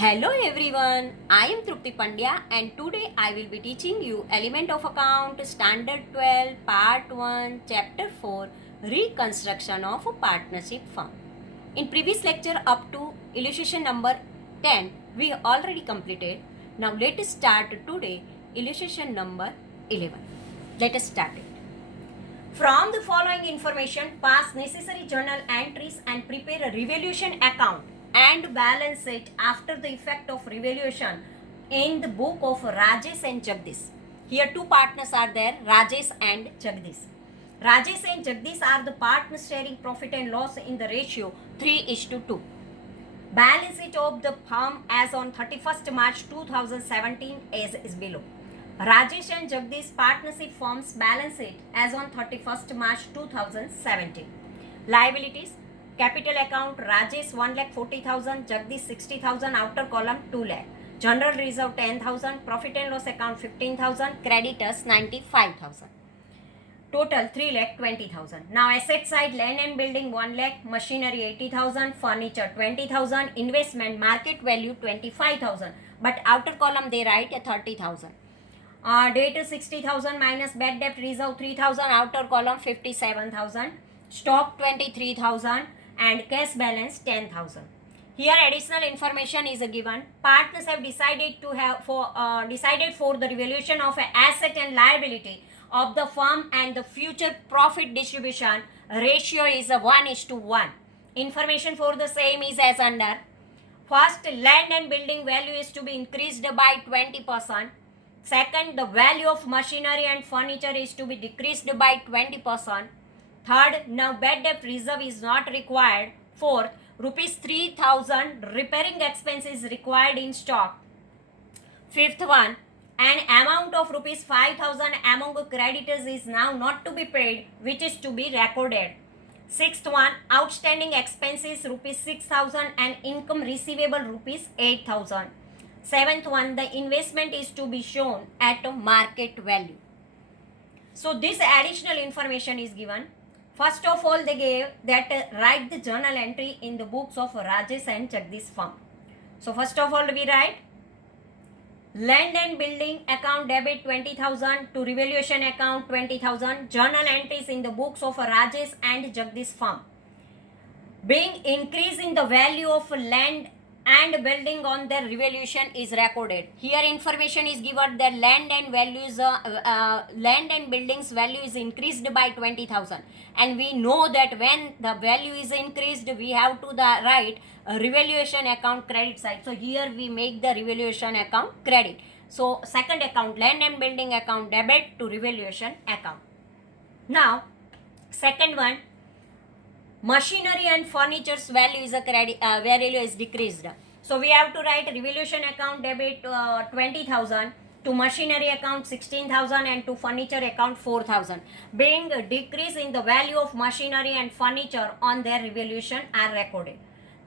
Hello everyone, I am Trupti Pandya and today I will be teaching you Element of Account Standard 12 Part 1 Chapter 4 Reconstruction of a Partnership Firm. In previous lecture up to illustration number 10 we already completed. Now let us start today illustration number 11. Let us start it. From the following information, pass necessary journal entries and prepare a revaluation account and balance it after the effect of revaluation in the book of Rajesh and Jagdish. Here two partners are there, Rajesh and Jagdish. Rajesh and Jagdish are the partners sharing profit and loss in the ratio 3:2. Balance sheet of the firm as on 31st March 2017 is below. Rajesh and Jagdish partnership firm's balance sheet as on 31st March 2017. Liabilities: capital account Rajesh 1,40,000, Jagdish 60,000, outer column 2 lakh. General reserve 10,000, profit and loss account 15,000, creditors 95,000. Total 3,20,000. Now asset side: land and building 1 lakh, machinery 80,000, furniture 20,000, investment market value 25,000. But outer column they write 30,000. Debt 60,000 minus bad debt reserve 3,000, outer column 57,000, stock 23,000 and cash balance 10,000. Here additional information is given. Partners have decided for the revaluation of an asset and liability of the firm and the future profit distribution ratio is a 1:1. Information for the same is as under. First, land and building value is to be increased by 20%. Second, the value of machinery and furniture is to be decreased by 20%. Third, now bad debt reserve is not required. Fourth, rupees 3,000 repairing expense is required in stock. Fifth one, an amount of rupees 5,000 among creditors is now not to be paid, which is to be recorded. Sixth one, outstanding expenses rupees 6,000 and income receivable rupees 8,000. Seventh one, the investment is to be shown at market value. So this additional information is given. First of all, they gave that write the journal entry in the books of Rajesh and Jagdish firm. So first of all, we write land and building account debit 20,000 to revaluation account 20,000. Journal entries in the books of Rajesh and Jagdish firm. Being increase in the value of land and building on their revaluation is recorded. Here information is given that land and buildings value is increased by 20,000, and we know that when the value is increased we have to write a revaluation account credit side. So here we make the revaluation account credit. So second account, land and building account debit to revaluation account. Now second one, machinery and furniture's value is value is decreased. So we have to write revaluation account debit 20,000 to machinery account 16,000 and to furniture account 4,000. Being a decrease in the value of machinery and furniture on their revaluation are recorded.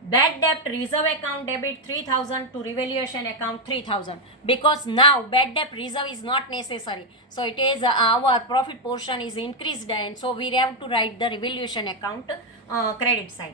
Bad debt reserve account debit 3,000 to revaluation account 3,000, because now bad debt reserve is not necessary. So it is our profit portion is increased, and so we have to write the revaluation account credit side.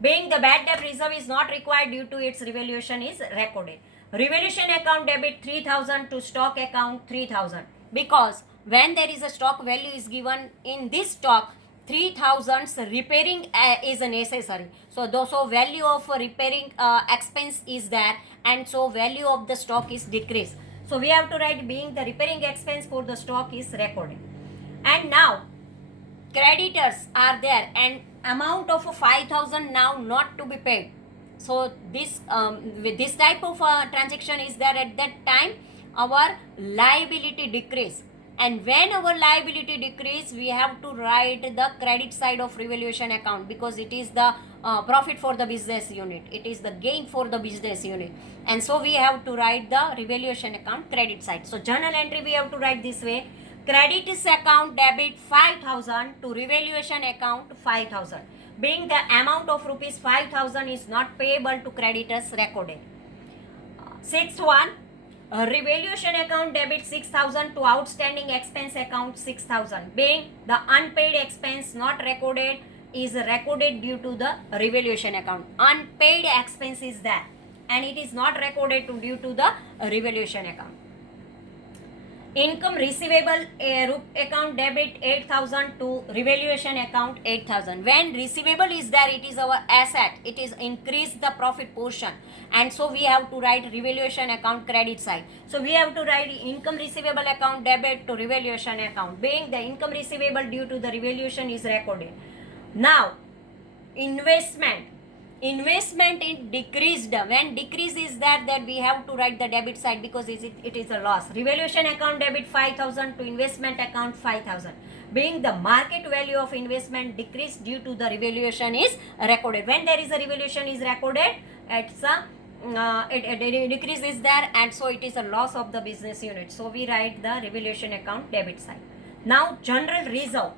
Being the bad debt reserve is not required due to its revaluation is recorded. Revaluation account debit 3,000 to stock account 3,000, because when there is a stock value is given in this stock, 3,000 repairing is necessary. So value of repairing expense is there, and so value of the stock is decreased. So we have to write being the repairing expense for the stock is recorded. And now creditors are there and amount of 5,000 now not to be paid. So this with this type of transaction is there at that time, our liability decrease. And when our liability decrease, we have to write the credit side of revaluation account, because it is the profit for the business unit. It is the gain for the business unit. And so we have to write the revaluation account credit side. So journal entry we have to write this way. Creditors account debit 5,000 to revaluation account 5,000. Being the amount of rupees 5,000 is not payable to creditors recorded. Sixth one, revaluation account debit 6,000 to outstanding expense account 6,000. Being the unpaid expense not recorded is recorded due to the revaluation account. Unpaid expense is there. and it is not recorded due to the revaluation account. Income receivable account debit 8,000 to revaluation account 8,000. When receivable is there, it is our asset. It is increase the profit portion, and so we have to write revaluation account credit side. So we have to write income receivable account debit to revaluation account, being the income receivable due to the revaluation is recorded. Now investment is decreased. When decrease is there, then we have to write the debit side because it is a loss. Revaluation account debit 5,000 to investment account 5,000, being the market value of investment decreased due to the revaluation is recorded. When there is a revaluation is recorded, it's a decrease is there, and so it is a loss of the business unit. So we write the revaluation account debit side. Now general reserve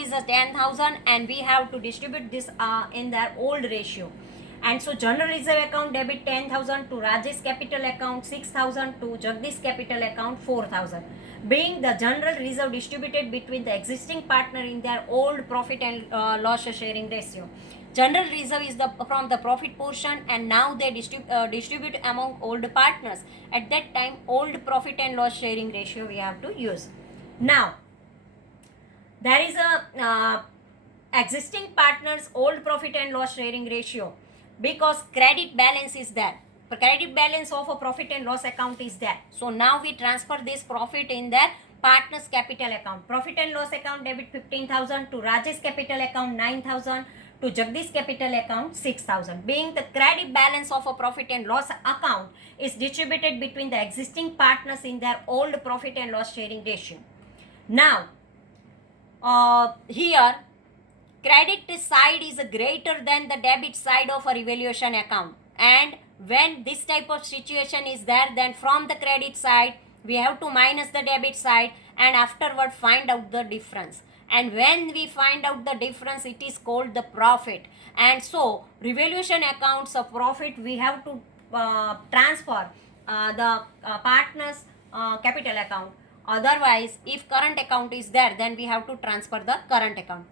is a 10,000, and we have to distribute this in their old ratio. And so general reserve account debit 10,000 to Rajesh capital account 6,000 to Jagdish capital account 4,000, being the general reserve distributed between the existing partner in their old profit and loss sharing ratio. General reserve is from the profit portion, and now they distribute among old partners. At that time, old profit and loss sharing ratio we have to use. Now there is a existing partners old profit and loss sharing ratio, because credit balance is there. The credit balance of a profit and loss account is there. So now we transfer this profit in their partners capital account. Profit and loss account debit 15,000 to Rajesh capital account 9,000 to Jagdish capital account 6,000, being the credit balance of a profit and loss account is distributed between the existing partners in their old profit and loss sharing ratio. Now here credit side is greater than the debit side of a revaluation account, and when this type of situation is there, then from the credit side we have to minus the debit side and afterward find out the difference. And when we find out the difference, it is called the profit. And so revaluation accounts of profit we have to transfer the partners capital account. Otherwise, if current account is there, then we have to transfer the current account.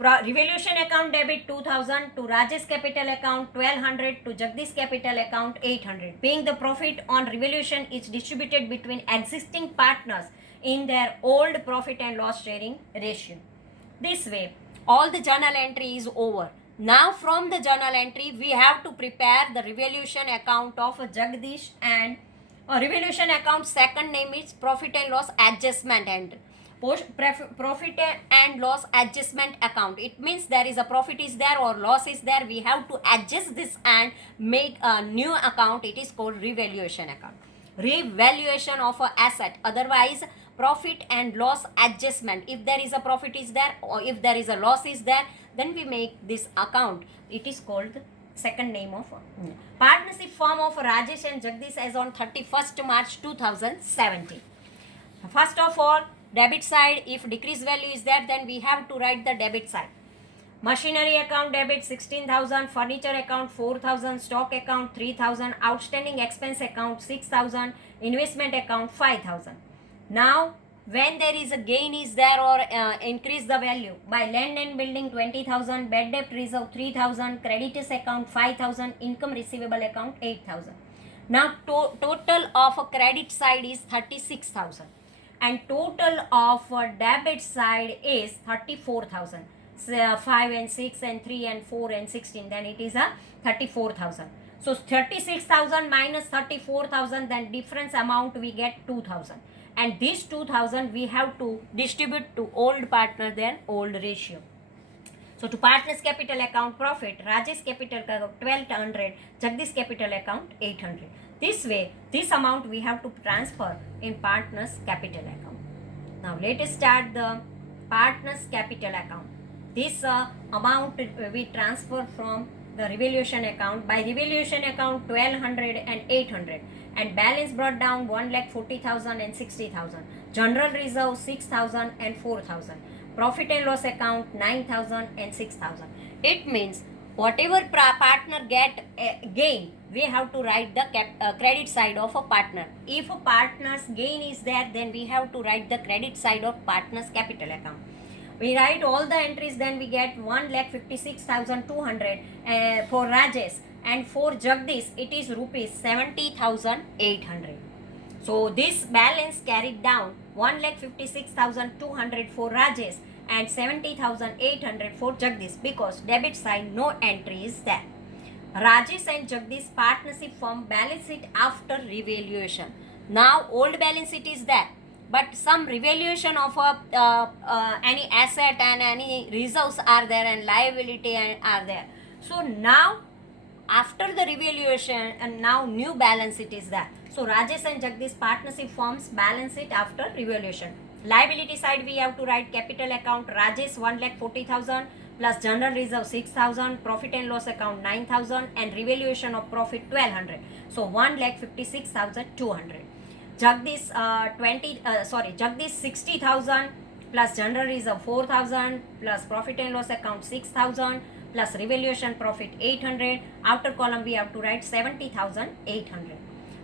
Revaluation account debit 2,000 to Rajesh capital account 1,200 to Jagdish capital account 800, being the profit on revaluation is distributed between existing partners in their old profit and loss sharing ratio. This way, all the journal entry is over. Now from the journal entry, we have to prepare the revaluation account of Jagdish, and revaluation account second name is profit and loss adjustment and profit and loss adjustment account. It means there is a profit is there or loss is there, we have to adjust this and make a new account. It is called revaluation account. Revaluation of a asset, otherwise profit and loss adjustment. If there is a profit is there or if there is a loss is there, then we make this account. It is called second name of partnership form of Rajesh and Jagdish as on 31st March 2017. First of all, debit side, if decreased value is there, then we have to write the debit side. Machinery account debit 16,000, furniture account 4,000, stock account 3,000, outstanding expense account 6,000, investment account 5,000. Now when there is a gain is there or increase the value by land and building 20,000, bad debt reserve 3,000, creditors account 5,000, income receivable account 8,000. Now total of a credit side is 36,000 and total of a debit side is 34,000. 5 and 6 and 3 and 4 and 16, then it is a 34,000. So 36,000 minus 34,000, then difference amount we get 2,000, and this 2,000 we have to distribute to old partner, then old ratio. So to partners capital account profit, Rajesh capital account 1,200, Jagdish capital account 800. This way, this amount we have to transfer in partners capital account. Now let us start the partners capital account. This amount we transfer from the revaluation account. By revaluation account 1,200 and 800, and balance brought down 1,40,000 and 60,000. General reserve 6,000 and 4,000. Profit and loss account 9,000 and 6,000. It means whatever partner get gain, we have to write the credit side of a partner. If a partner's gain is there, then we have to write the credit side of partner's capital account. We write all the entries, then we get 1,56,200 for Rajesh, and for Jagdish it is rupees 70,800. So this balance carried down 1,56,200 for Rajesh and 70,800 for Jagdish because debit side no entry is there. Rajesh and Jagdish partnership firm balance sheet after revaluation. Now old balance sheet is there, but some revaluation of any asset and any reserves are there and liability are there. So now after the revaluation and now new balance sheet is there. So Rajesh and Jagdish partnership firms balance sheet after revaluation. Liability side we have to write capital account Rajesh 1,40,000 plus general reserve 6,000, profit and loss account 9,000 and revaluation of profit 1,200. So 1,56,200. Jagdish Jagdish 60,000 plus general reserve 4,000 plus profit and loss account 6,000 plus revaluation profit 800. Outer column we have to write 70,800.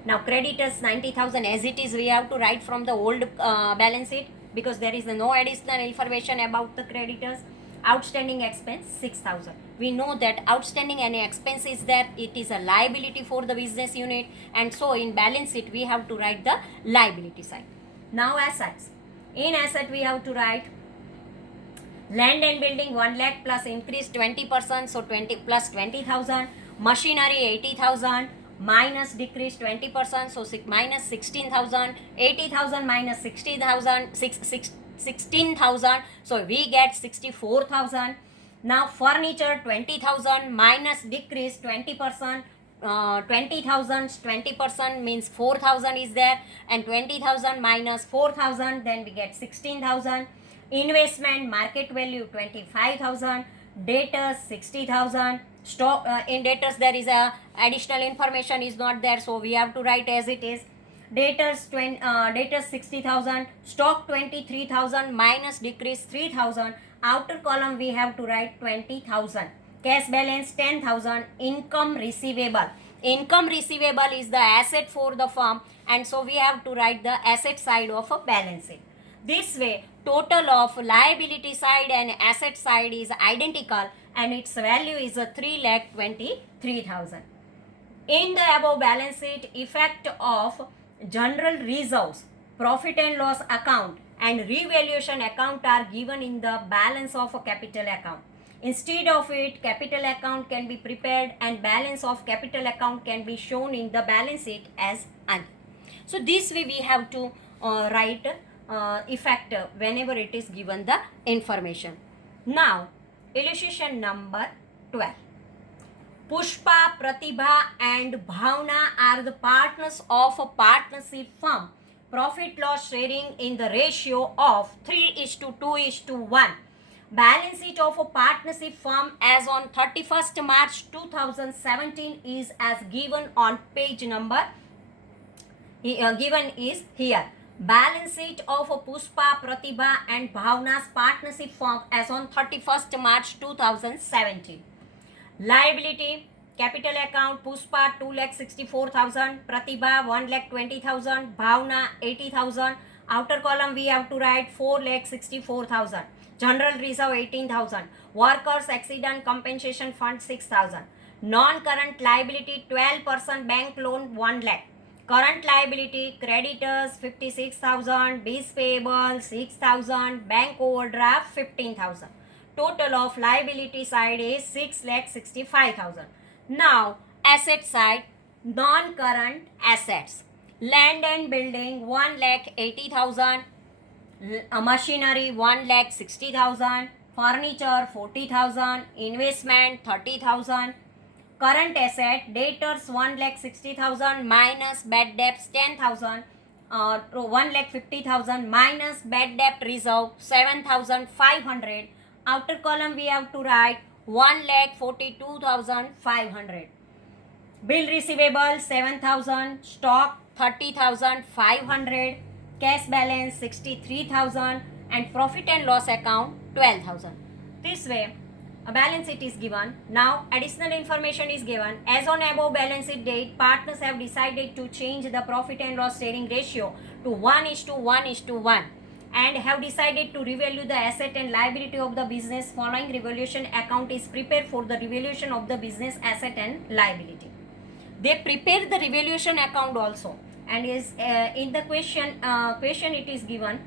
Now creditors 90,000 as it is we have to write from the old balance sheet because there is no additional information about the creditors. Outstanding expense 6,000. We know that outstanding any expense is there, it is a liability for the business unit, and so in balance sheet we have to write the liability side. Now assets. In asset we have to write land and building 1 lakh plus increase 20%, so 20 plus 20,000. Machinery 80,000 minus decrease 20%, so minus 16,000. 80,000 minus 60,000, 16,000, so we get 64,000. Now furniture 20,000 minus decrease 20%, 20,000 20% means 4,000 is there, and 20,000 minus 4,000 then we get 16,000. Investment market value 25,000. Debtors 60,000. Stock in debtors there is a additional information is not there, so we have to write as it is. Debtors 60,000, stock 23,000 minus decrease 3,000. Outer column we have to write 20,000. Cash balance 10,000. Income receivable. Income receivable is the asset for the firm, and so we have to write the asset side of a balance sheet. This way, total of liability side and asset side is identical, and its value is 3,23,000. In the above balance sheet, effect of general reserves, profit and loss account and revaluation account are given in the balance of a capital account. Instead of it, capital account can be prepared and balance of capital account can be shown in the balance sheet as un. So this way we have to write effect whenever it is given the information. Now illustration number 12. Pushpa, Pratibha and Bhavna are the partners of a partnership firm. Profit loss sharing in the ratio of 3:2:1. Balance sheet of a partnership firm as on 31st March 2017 is as given on page number given is here. Balance sheet of a Pushpa, Pratibha and Bhavna's partnership firm as on 31st March 2017. Liability, capital account Pushpa 2,64,000, Pratibha 1,20,000, Bhavna 80,000. Outer column we have to write 4,64,000. General reserve 18,000. Workers accident compensation fund 6,000. Non-current liability 12% bank loan 1 lakh. Current liability creditors 56,000, bills payable 6,000, bank overdraft 15,000. Total of liability side is 6,65,000. Now asset side, non-current assets. Land and building 1,80,000, machinery 1,60,000, furniture 40,000, investment 30,000. Current asset, debtors 1,60,000 minus bad debts 10,000, 1,50,000 minus bad debt reserve 7,500. Outer column we have to write 1,42,500. Bill receivable 7,000, stock 30,500, cash balance 63,000 and profit and loss account 12,000. This way a balance sheet is given. Now additional information is given. As on above balance sheet date, partners have decided to change the profit and loss sharing ratio to 1:1:1. and have decided to revalue the asset and liability of the business. Following revaluation account is prepared for the revaluation of the business asset and liability. They prepare the revaluation account also, and is in the question it is given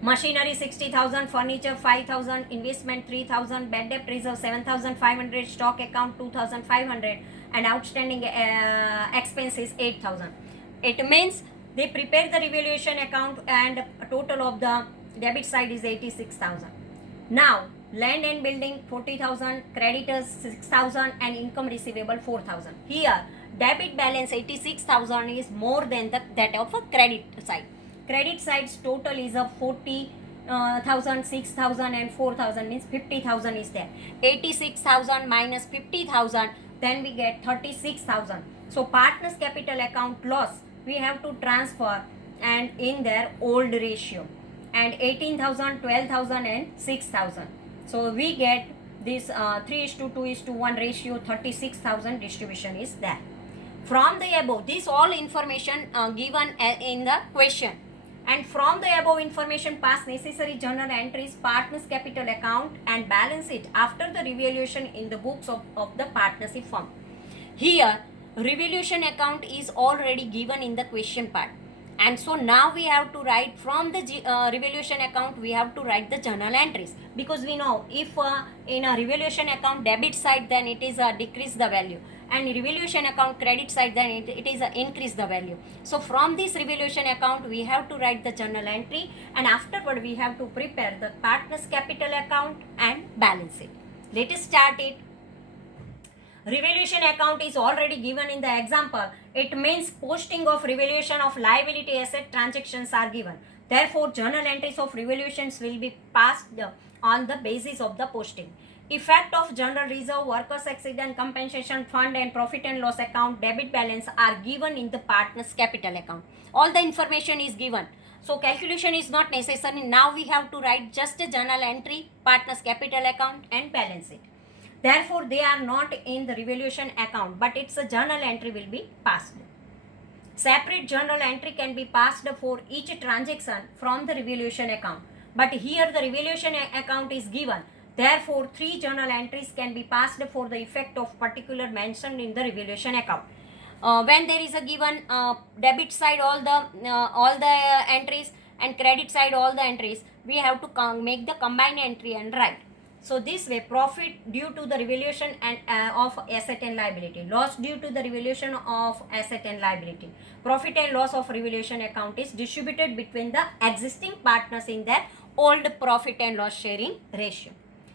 machinery 60,000, furniture 5,000, investment 3,000, bad debt reserve 7,500, stock account 2,500, and outstanding expenses 8,000. It means they prepare the revaluation account and total of the debit side is 86,000. Now land and building 40,000, creditors 6,000, and income receivable 4,000. Here debit balance 86,000 is more than that of a credit side. Credit side's total is of 40,000, 6,000 and 4,000, means 50,000 is there. 86,000 minus 50,000, then we get 36,000. So partners capital account loss we have to transfer and in their old ratio, and 18,000, 12,000 and 6,000. So we get this 3:2:1 ratio, 36,000 distribution is there. From the above, this all information given in the question. And from the above information, pass necessary journal entries, partners capital account and balance it after the revaluation in the books of the partnership firm. Here, revaluation account is already given in the question part. And so now we have to write from the revaluation account, we have to write the journal entries. Because we know if in a revaluation account debit side, then it is decrease the value. And revaluation account credit side, then it is increase the value. So from this revaluation account we have to write the journal entry, and afterward we have to prepare the partners capital account and balance it. Let us start it. Revaluation account is already given in the example. It means posting of revaluation of liability asset transactions are given. Therefore journal entries of revaluations will be passed on the basis of the posting. Effect of general reserve, workers accident compensation fund and profit and loss account debit balance are given in the partners capital account. All the information is given. So calculation is not necessary. Now we have to write just a journal entry, partners capital account and balance it. Therefore they are not in the revaluation account, but it's a journal entry will be passed. Separate journal entry can be passed for each transaction from the revaluation account. But here the revaluation account is given. Therefore, 3 journal entries can be passed for the effect of particular mentioned in the revaluation account. When there is a given debit side all the entries and credit side all the entries, we have to make the combined entry and write. So this way, profit due to the revaluation and of asset and liability, loss due to the revaluation of asset and liability, profit and loss of revaluation account is distributed between the existing partners in their old profit and loss sharing ratio.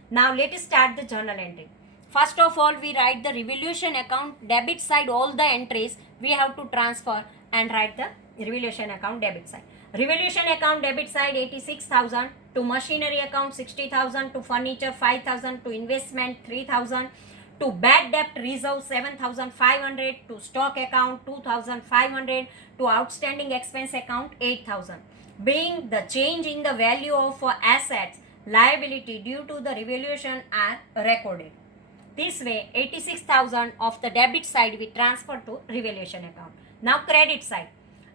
Now let us start the journal entry. First of all, we write the revaluation account debit side all the entries we have to transfer and write the revaluation account debit side. Revaluation account debit side 86,000, to machinery account 60,000, to furniture 5,000, to investment 3,000, to bad debt reserve 7,500, to stock account 2,500, to outstanding expense account 8,000. Being the change in the value of assets, liability due to the revaluation are recorded. This way 86,000 of the debit side we transfer to revaluation account. Now credit side,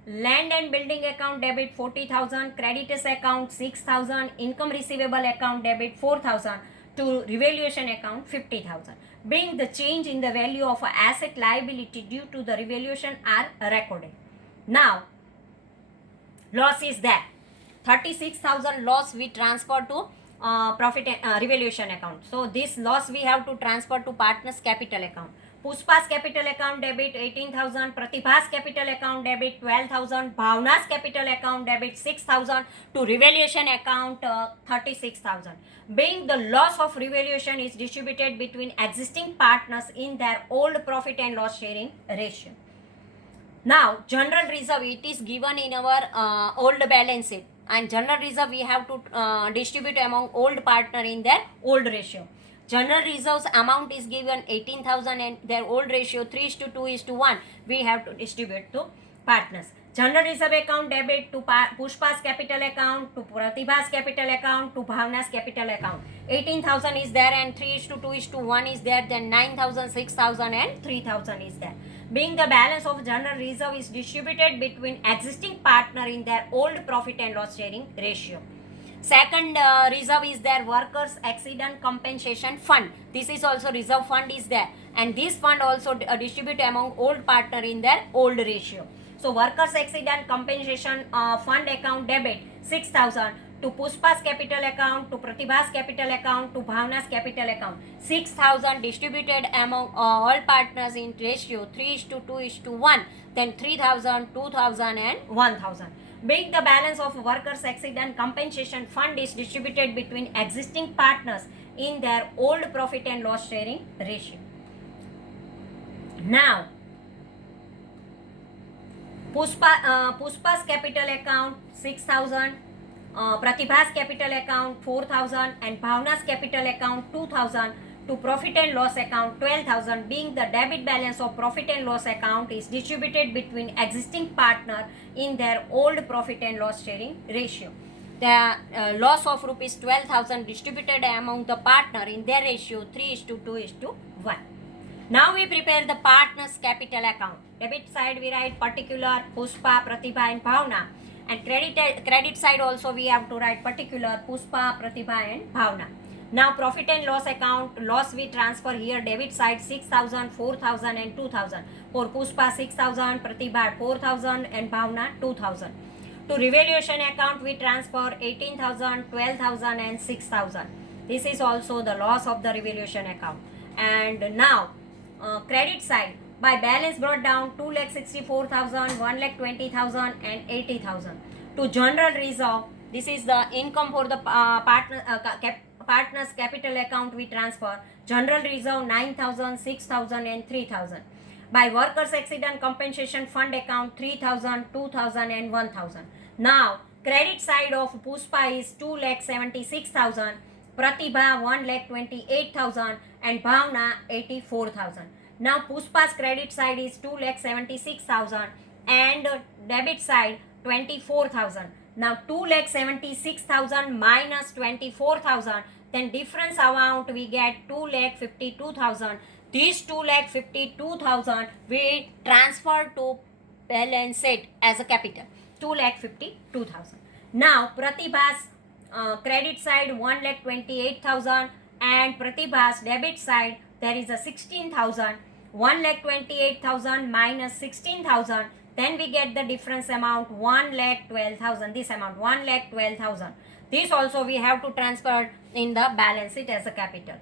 land and building account debit 40,000, creditors account 6,000, income receivable account debit 4,000, to revaluation account 50,000. Being the change in the value of asset liability due to the revaluation are recorded. Now loss is there. 36,000 loss we transfer to profit revaluation account. So this loss we have to transfer to partners capital account. Pushpa's capital account debit 18,000, Pratibha's capital account debit 12,000, Bhavna's capital account debit 6,000, to revaluation account 36,000. Being the loss of revaluation is distributed between existing partners in their old profit and loss sharing ratio. Now general reserve, it is given in our old balance sheet, and general reserve we have to distribute among old partner in their old ratio. General reserves amount is given 18,000 and their old ratio 3:2:1 we have to distribute to partners. General reserve account debit to Pushpa's capital account, to Pratibha's capital account, to Bhavna's capital account. 18,000 is there and 3:2:1 is there, then 9,000, 6,000 and 3,000 is there. being the balance of general reserve is distributed between existing partner in their old profit and loss sharing ratio. Second reserve is their workers accident compensation fund. This is also reserve fund is there, and this fund also distribute among old partner in their old ratio. So workers accident compensation fund account debit 6,000 to Pushpa's capital account, to Pratibha's capital account, to Bhavna's capital account. 6,000 distributed among all partners in ratio 3:2:1, then 3,000, 2,000 and 1,000. Being the balance of workers accident compensation fund is distributed between existing partners in their old profit and loss sharing ratio. Now, Pushpa's capital account 6,000, Pratibha's capital account 4,000 and Bhavna's capital account 2,000 to profit and loss account 12,000, being the debit balance of profit and loss account is distributed between existing partner in their old profit and loss sharing ratio. The loss of rupees 12,000 distributed among the partner in their ratio 3:2:1. Now we prepare the partner's capital account. Debit side we write particular Pushpa, Pratibha and Bhavna, and credit side also we have to write particular Pushpa, Pratibha and Bhavna. Now profit and loss account, loss we transfer here, debit side 6,000, 4,000 and 2,000. For Pushpa 6,000, Pratibha 4,000 and Bhavna 2,000. To revaluation account we transfer 18,000, 12,000 and 6,000. This is also the loss of the revaluation account. And now credit side, by balance brought down 2,64,000, 1,20,000 and 80,000. To general reserve, this is the income for the partner's capital account we transfer. General reserve 9,000, 6,000 and 3,000. By workers accident compensation fund account 3,000, 2,000 and 1,000. Now credit side of Pushpa is 2,76,000, Pratibha 1,28,000 and Bhavna 84,000. Now Pushpa's credit side is 2,76,000 and debit side 24,000. Now 2,76,000 minus 24,000, then difference amount we get 2,52,000. These 2,52,000 we transfer to balance sheet as a capital, 2,52,000. Now Pratibha's credit side 1,28,000 and Pratibha's debit side there is a 16,000. 1,28,000 minus 16,000, then we get the difference amount 1,12,000. This amount 1,12,000. This also we have to transfer in the balance sheet as a capital.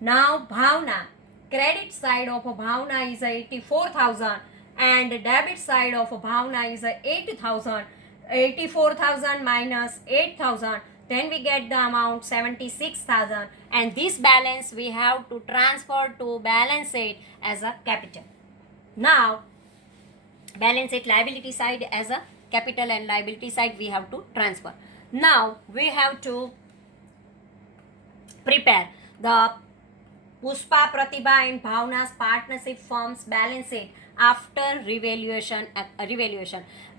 Now Bhavna, credit side of Bhavna is 84,000 and debit side of Bhavna is 80,000. 84,000 minus 8,000, then we get the amount 76,000, and this balance we have to transfer to balance sheet as a capital. Now balance sheet liability side as a capital and liability side we have to transfer. Now we have to prepare the Pushpa, Pratibha and Bhavna's partnership firm's balance sheet after revaluation.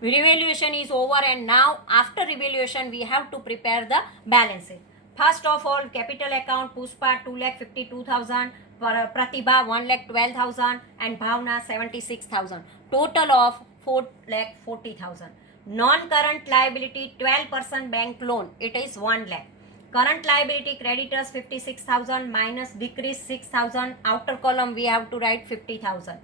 Revaluation is over, and now after revaluation we have to prepare the balance sheet. First of all, capital account Pushpa 2,52,000, Pratibha 1,12,000 and Bhavna 76,000. Total of 4,40,000. Non-current liability 12% bank loan, it is 1 lakh. Current liability creditors 56,000 minus decrease 6,000. Outer column we have to write 50,000.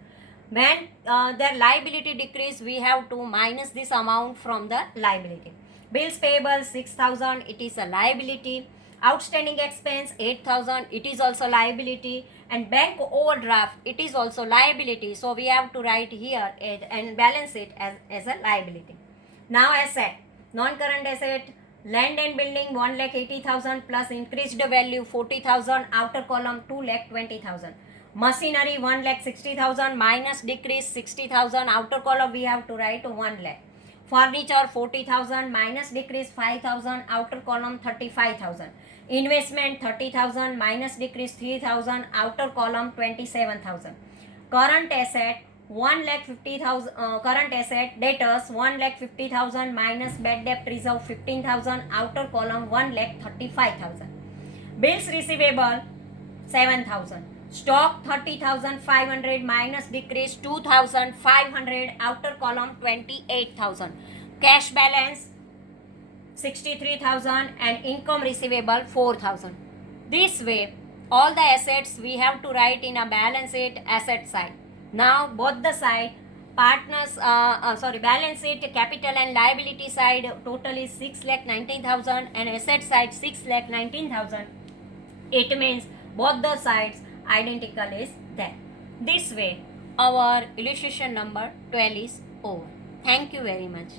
When their liability decrease, we have to minus this amount from the liability. Bills payable 6,000, it is a liability. Outstanding expense 8,000, it is also liability. And bank overdraft, it is also liability. So we have to write here and balance it as a liability. Now asset, non-current asset, land and building 1,80,000 plus increased value 40,000. Outer column 2,20,000. Machinery 1,60,000 minus decrease 60,000. Outer column we have to write 1 lakh. Furniture 40,000 minus decrease 5,000. Outer column 35,000. Investment 30,000 minus decrease 3,000. Outer column 27,000. Current asset 1,50,000. Current asset debtors 1,50,000 minus bad debt reserve 15,000. Outer column 1,35,000. Bills receivable 7,000. Stock 30,500 minus decrease 2,500, outer column 28,000. Cash balance 63,000 and income receivable 4,000. This way, all the assets we have to write in a balance sheet asset side. Now both the side balance sheet capital and liability side total is 6,19,000 and asset side 6,19,000. It means both the sides identical is there. This way our illustration number 12 is over. Thank you very much.